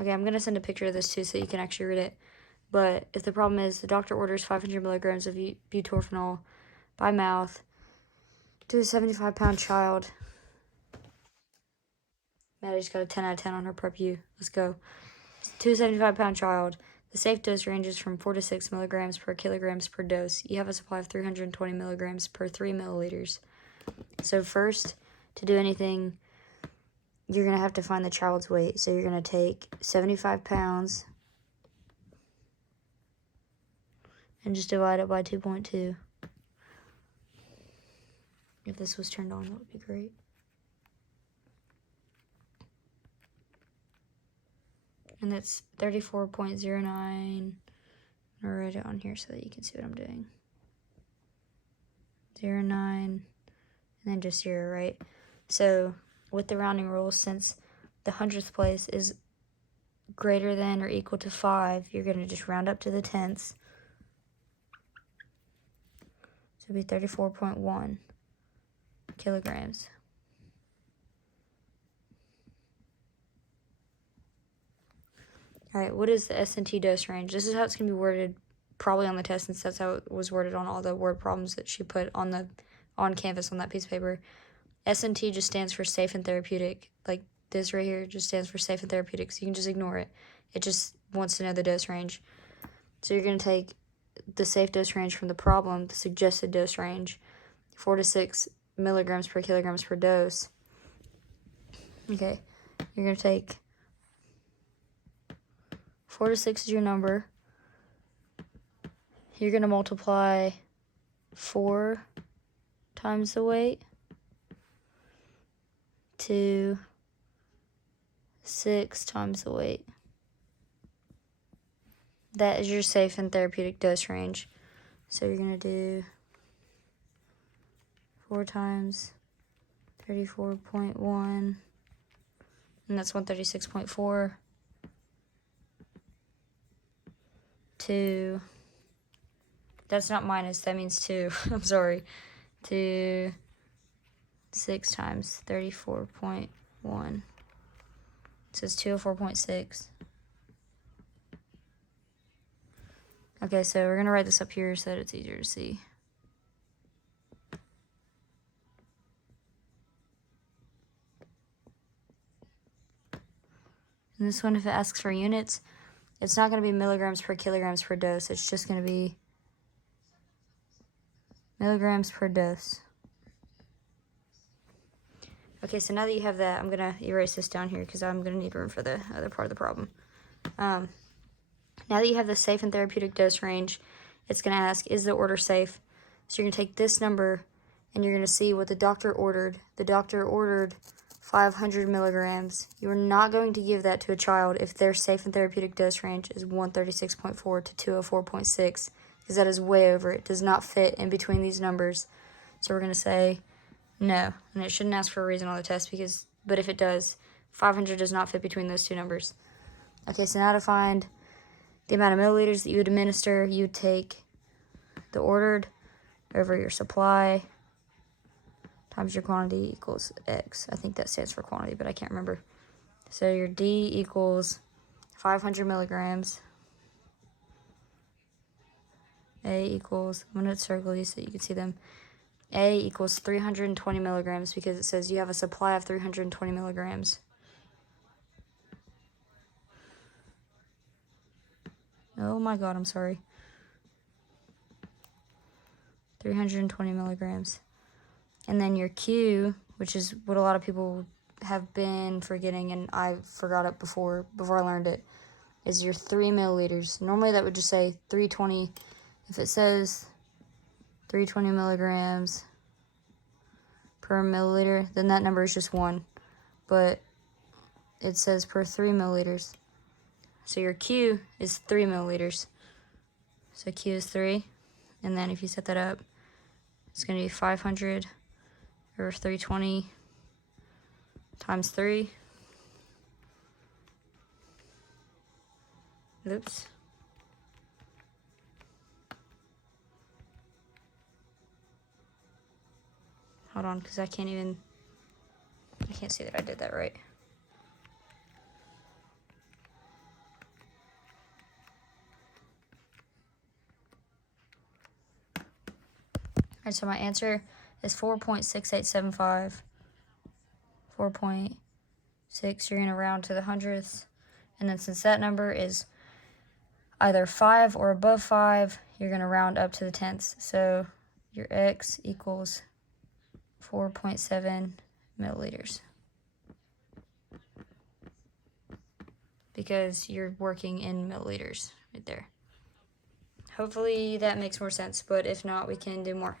Okay, I'm going to send a picture of this too so you can actually read it. But if the problem is the doctor orders 500 milligrams of butorphanol by mouth to a 75-pound child. Maddie just got a 10 out of 10 on her Prep U. Let's go. To a 75-pound child, the safe dose ranges from 4 to 6 milligrams per kilograms per dose. You have a supply of 320 milligrams per 3 milliliters. So first, to do anything, you're going to have to find the child's weight. So you're going to take 75 pounds and just divide it by 2.2. If this was turned on, that would be great. And that's 34.09. I'll write it on here so that you can see what I'm doing. 09, and then just 0, right? So with the rounding rule, since the 100th place is greater than or equal to 5, you're going to just round up to the tenths. So it'll be 34.1 kilograms. All right, what is the S&T dose range? This is how it's going to be worded probably on the test, since that's how it was worded on all the word problems that she put on canvas on that piece of paper. S&T just stands for safe and therapeutic. Like this right here just stands for safe and therapeutic, so you can just ignore it. It just wants to know the dose range. So you're going to take the safe dose range from the problem, the suggested dose range, 4 to 6 milligrams per kilograms per dose. Okay, you're going to take 4 to 6 is your number. You're going to multiply 4 times the weight to 6 times the weight. That is your safe and therapeutic dose range. So you're going to do 4 times 34.1, and that's 136.4, to, that's not minus, that means 2, I'm sorry, to 6 times 34.1, so it's 204.6. Okay, so we're going to write this up here so that it's easier to see. And this one, if it asks for units, it's not going to be milligrams per kilograms per dose. It's just going to be milligrams per dose. Okay, so now that you have that, I'm going to erase this down here because I'm going to need room for the other part of the problem. Now that you have the safe and therapeutic dose range, it's going to ask, is the order safe? So you're going to take this number and you're going to see what the doctor ordered. The doctor ordered 500 milligrams. You are not going to give that to a child if their safe and therapeutic dose range is 136.4 to 204.6, because that is way over. It does not fit in between these numbers. So we're going to say no, and it shouldn't ask for a reason on the test, but if it does, 500 does not fit between those two numbers. Okay, so now to find the amount of milliliters that you would administer, you would take the ordered over your supply times your quantity equals X. I think that stands for quantity, but I can't remember. So your D equals 500 milligrams. A equals, I'm going to circle these so you can see them. A equals 320 milligrams because it says you have a supply of 320 milligrams. Oh my God, I'm sorry. 320 milligrams. And then your Q, which is what a lot of people have been forgetting, and I forgot it before I learned it, is your 3 milliliters. Normally that would just say 320. If it says 320 milligrams per milliliter, then that number is just 1. But it says per 3 milliliters. So your Q is 3 milliliters. So Q is 3. And then if you set that up, it's going to be 500 over 320 times 3. Oops. Hold on, because I can't see that I did that right. Alright, so my answer is 4.6875. 4.6, you're going to round to the hundredths. And then since that number is either 5 or above 5, you're going to round up to the tenths. So your x equals 4.7 milliliters. Because you're working in milliliters right there. Hopefully that makes more sense, but if not, we can do more.